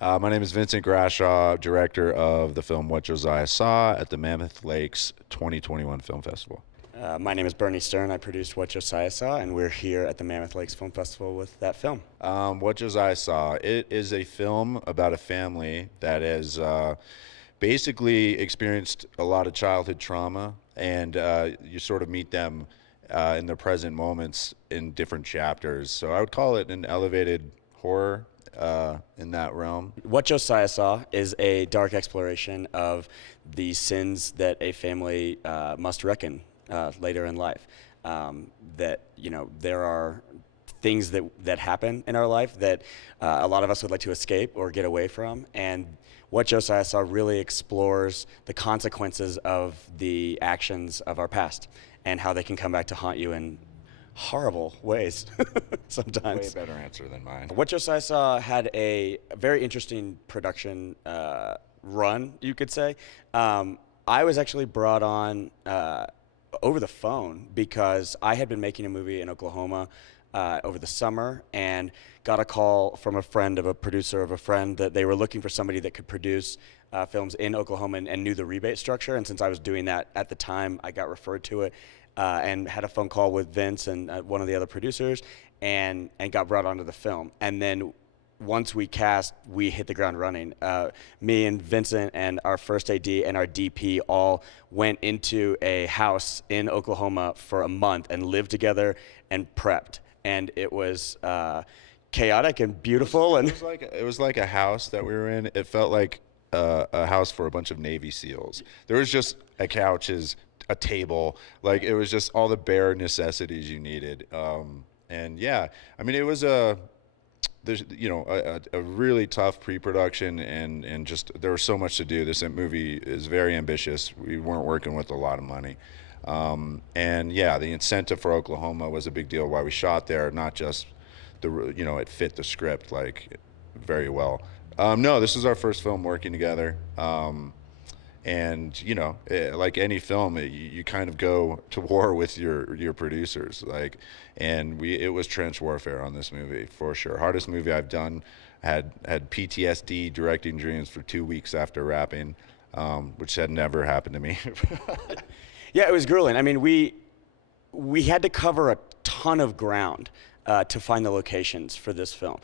My name is Vincent Grashaw, director of the film What Josiah Saw at the Mammoth Lakes 2021 Film Festival. My name is Bernie Stern. I produced What Josiah Saw, and we're here at the Mammoth Lakes Film Festival with that film. What Josiah Saw, it is a film about a family that has basically experienced a lot of childhood trauma, and you sort of meet them in their present moments in different chapters. So I would call it an elevated horror in that realm. What Josiah Saw is a dark exploration of the sins that a family must reckon later in life. That, you know, there are things that happen in our life that a lot of us would like to escape or get away from. And What Josiah Saw really explores the consequences of the actions of our past and how they can come back to haunt you in horrible ways sometimes. Way better answer than mine. What Josiah Saw had a very interesting production run, you could say. I was actually brought on over the phone because I had been making a movie in Oklahoma over the summer and got a call from a friend of a producer of a friend that they were looking for somebody that could produce films in Oklahoma and knew the rebate structure. And since I was doing that at the time, I got referred to it and had a phone call with Vince and one of the other producers and got brought onto the film. And then once we cast, we hit the ground running. Me and Vincent and our first AD and our DP all went into a house in Oklahoma for a month and lived together and prepped. And it was chaotic and beautiful. It was like a house that we were in. It felt like a house for a bunch of Navy SEALs. There was just a couches, a table, like it was just all the bare necessities you needed. And yeah, I mean, it was there's a really tough pre-production and just there was so much to do. This movie is very ambitious. We weren't working with a lot of money. And yeah, the incentive for Oklahoma was a big deal why we shot there, not just it fit the script like very well. No, this is our first film working together. And like any film, you kind of go to war with your producers, and it was trench warfare on this movie for sure. Hardest movie I've done. Had PTSD directing dreams for 2 weeks after wrapping, which had never happened to me. Yeah, it was grueling. I mean, we had to cover a ton of ground to find the locations for this film.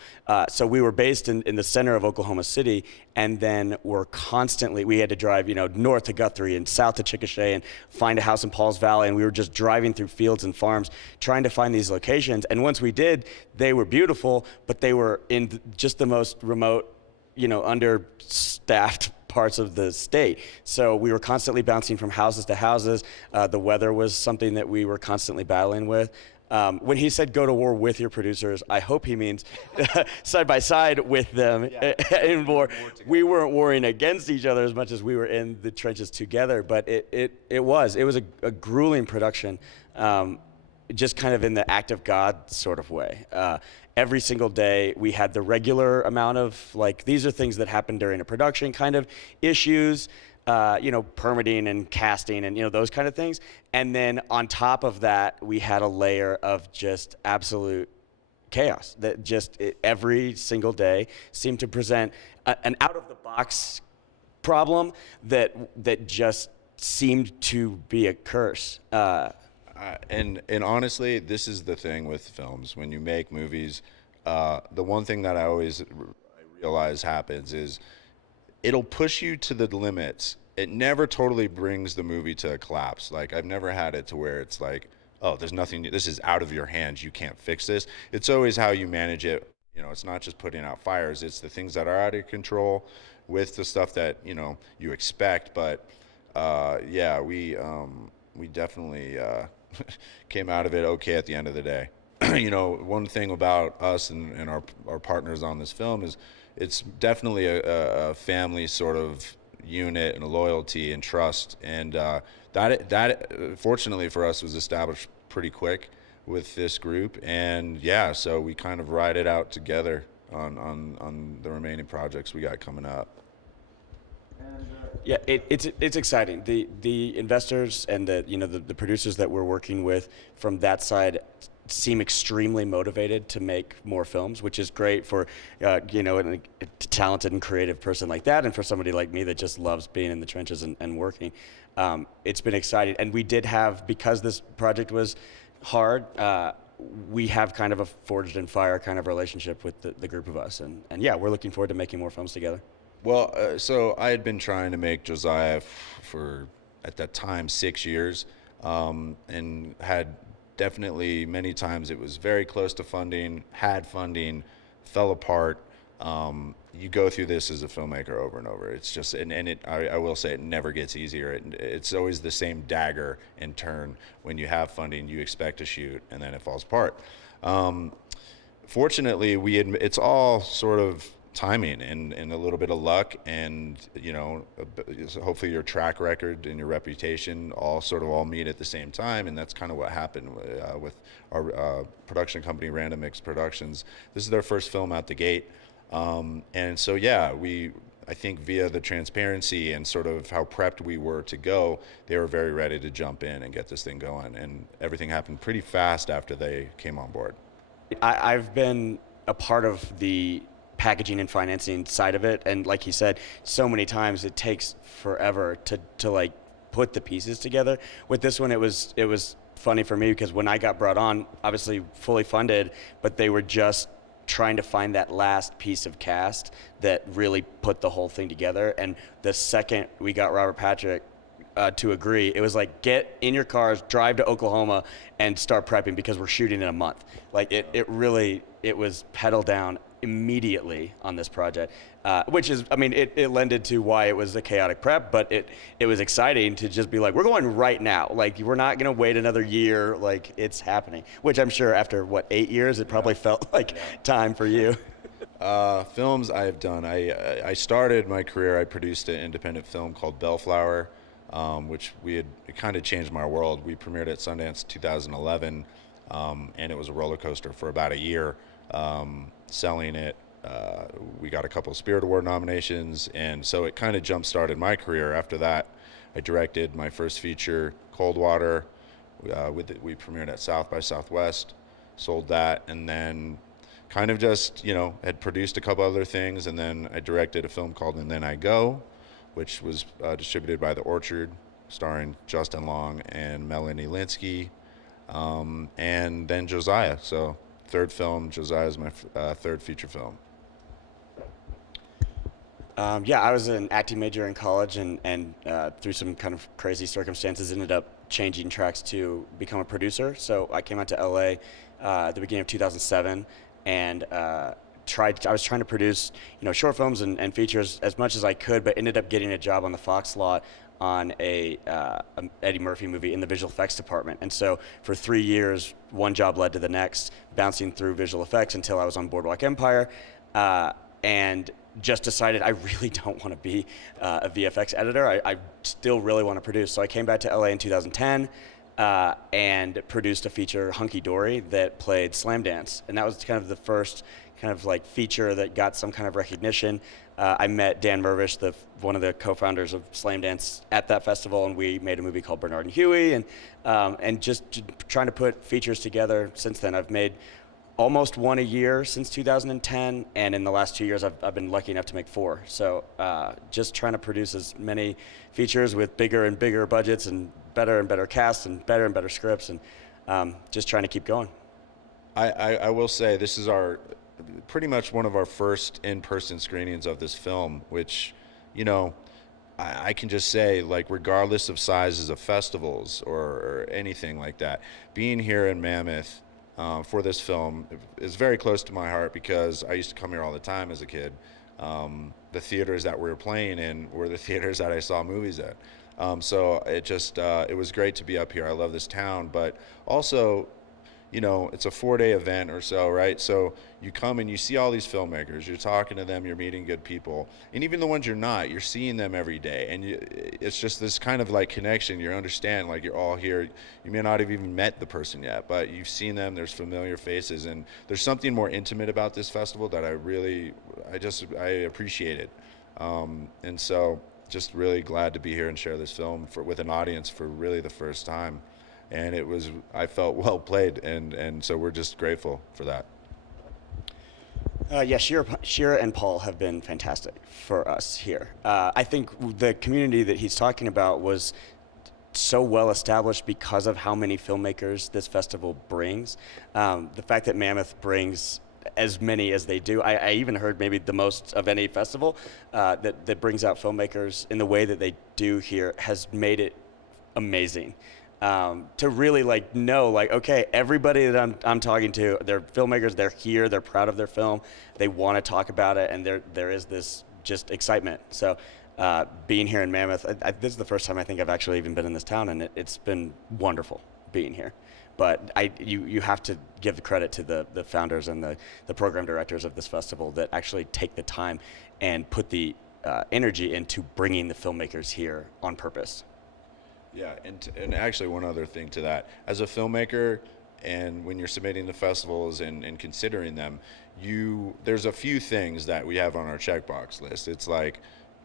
So we were based in the center of Oklahoma City, and then we had to drive, north to Guthrie and south to Chickasha and find a house in Pauls Valley, and we were just driving through fields and farms trying to find these locations. And once we did, they were beautiful, but they were in just the most remote, understaffed parts of the state. So we were constantly bouncing from houses to houses. The weather was something that we were constantly battling with. When he said go to war with your producers, I hope he means side by side with them in war. We weren't warring against each other as much as we were in the trenches together, but it was a grueling production, just kind of in the act of God sort of way. Every single day we had the regular amount of, these are things that happen during a production kind of issues, permitting and casting and, those kind of things. And then on top of that, we had a layer of just absolute chaos that every single day seemed to present an out-of-the-box problem that just seemed to be a curse. And honestly, this is the thing with films. When you make movies, the one thing that I realize happens is it'll push you to the limits. It never totally brings the movie to a collapse. Like, I've never had it to where it's like, oh, there's nothing, this is out of your hands, you can't fix this. It's always how you manage it. It's not just putting out fires, it's the things that are out of control with the stuff that, you expect. But yeah, we definitely came out of it okay at the end of the day. One thing about us and our partners on this film is it's definitely a family sort of unit and a loyalty and trust, and that fortunately for us was established pretty quick with this group. And yeah, so we kind of ride it out together on the remaining projects we got coming up. Yeah, it's exciting. The investors and the producers that we're working with from that side seem extremely motivated to make more films, which is great for, a talented and creative person like that, and for somebody like me that just loves being in the trenches and working. It's been exciting, and we did have, because this project was hard, we have kind of a forged in fire kind of relationship with the group of us, and yeah, we're looking forward to making more films together. Well, so I had been trying to make Josiah for, at that time, 6 years, and had definitely many times it was very close to funding, had funding, fell apart. You go through this as a filmmaker over and over. It's just, I will say it never gets easier. It's always the same dagger and turn. When you have funding, you expect to shoot, and then it falls apart. Fortunately, it's all sort of timing and a little bit of luck, and hopefully your track record and your reputation all meet at the same time, and that's kind of what happened with our production company, Random Mix Productions. This is their first film out the gate, and so yeah, I think via the transparency and sort of how prepped we were to go, they were very ready to jump in and get this thing going, and everything happened pretty fast after they came on board. I've been a part of the packaging and financing side of it, and like he said, so many times it takes forever to like put the pieces together. With this one, it was funny for me because when I got brought on, obviously fully funded, but they were just trying to find that last piece of cast that really put the whole thing together. And the second we got Robert Patrick to agree, it was like, get in your cars, drive to Oklahoma, and start prepping because we're shooting in a month. Like it was pedal down immediately on this project, which is, I mean, it lended to why it was a chaotic prep, but it was exciting to just be like, we're going right now. Like, we're not gonna wait another year. Like, it's happening. Which I'm sure after 8 years, it probably felt like time for you. Films I have done. I started my career. I produced an independent film called Bellflower, which it kind of changed my world. We premiered at Sundance 2011, and it was a roller coaster for about a year. Selling it, we got a couple of Spirit Award nominations, and so it kind of jump-started my career. After that, I directed my first feature, Cold Water. We premiered at South by Southwest, sold that, and then kind of just, had produced a couple other things, and then I directed a film called And Then I Go, which was distributed by The Orchard, starring Justin Long and Melanie Linsky, and then Josiah. So third film, Josiah is my third feature film. Yeah, I was an acting major in college, and through some kind of crazy circumstances, ended up changing tracks to become a producer. So I came out to LA at the beginning of 2007, and I was trying to produce, short films and features as much as I could, but ended up getting a job on the Fox lot on a Eddie Murphy movie in the visual effects department. And so for 3 years, one job led to the next, bouncing through visual effects until I was on Boardwalk Empire, and just decided I really don't want to be a VFX editor. I still really want to produce. So I came back to LA in 2010 and produced a feature, Hunky Dory, that played Slam Dance. And that was kind of the first kind of like feature that got some kind of recognition. I met Dan Mervish, one of the co-founders of Slam Dance, at that festival, and we made a movie called Bernard and Huey, and just trying to put features together since then. I've made almost one a year since 2010, and in the last 2 years, I've been lucky enough to make 4. So just trying to produce as many features with bigger and bigger budgets and better casts and better scripts, and just trying to keep going. I will say this is pretty much one of our first in-person screenings of this film, which, I can just say, like, regardless of sizes of festivals or anything like that, being here in Mammoth for this film is very close to my heart because I used to come here all the time as a kid. The theaters that we were playing in were the theaters that I saw movies at. So it was great to be up here. I love this town, but also, it's a 4-day event or so, right? So you come and you see all these filmmakers, you're talking to them, you're meeting good people, and even the ones you're not, you're seeing them every day, and it's just this kind of like connection. You understand, like, you're all here. You may not have even met the person yet, but you've seen them. There's familiar faces, and there's something more intimate about this festival that I appreciate it, and so just really glad to be here and share this film with an audience for really the first time. and I felt well played, and so we're just grateful for that. Yeah, Shira and Paul have been fantastic for us here. I think the community that he's talking about was so well established because of how many filmmakers this festival brings. The fact that Mammoth brings as many as they do, I even heard maybe the most of any festival that brings out filmmakers in the way that they do here has made it amazing. To really know okay, everybody that I'm talking to, they're filmmakers, they're here, they're proud of their film, they want to talk about it, and there is this just excitement. So being here in Mammoth, this is the first time I think I've actually even been in this town, and it's been wonderful being here. But you have to give the credit to the founders and the program directors of this festival that actually take the time and put the energy into bringing the filmmakers here on purpose. Yeah, and actually one other thing to that. As a filmmaker, and when you're submitting to festivals and considering them, there's a few things that we have on our checkbox list. It's like,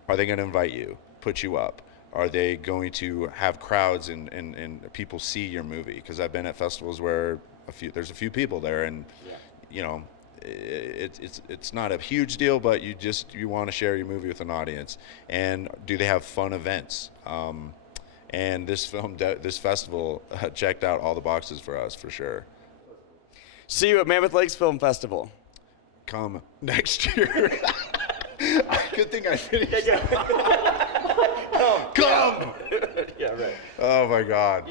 are they going to invite you, put you up? Are they going to have crowds and people see your movie? Because I've been at festivals where there's a few people there, and it's not a huge deal, but you want to share your movie with an audience. And do they have fun events? And this festival checked out all the boxes for us, for sure. See you at Mammoth Lakes Film Festival. Come next year. Good thing I finished. Come. Come. Yeah, right. Oh my God.